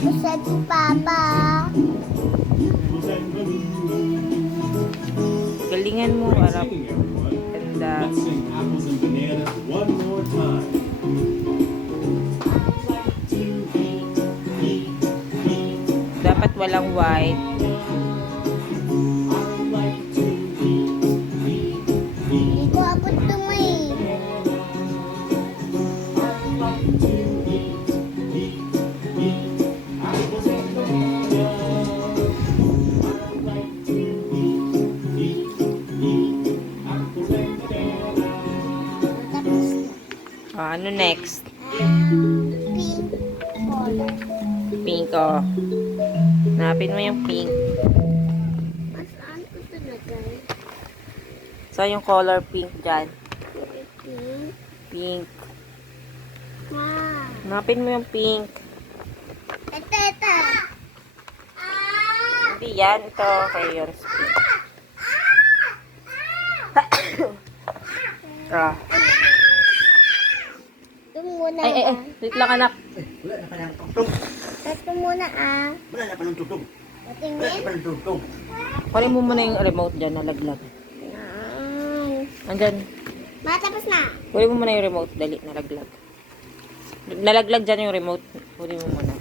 Tapos sa si Papa. Galingan mo, harap. Ganda. Let's sing apples and bananas one more time. Dapat walang white. Hindi ko abot tumay. Ano next? Pink color. Pink, oh. Hanapin mo yung pink. Masaan ko talaga? So, yung color pink dyan. Pink. Pink. Wow. Hanapin mo yung pink. Ito. Hindi yan. Ito. Kayo yun. Pink. Ah. Ito muna. Ay. Wait lang, anak. Wala na pa ng tugtog. Ito muna Wala na pa ng tugtog. Wala na Patingin. pa ng tugtog. Kunin mo muna yung remote dyan. Nalaglag. Andyan. Matapos na. Kunin mo muna yung remote. Dali. Nalaglag. Nalaglag dyan yung remote. Kunin mo muna.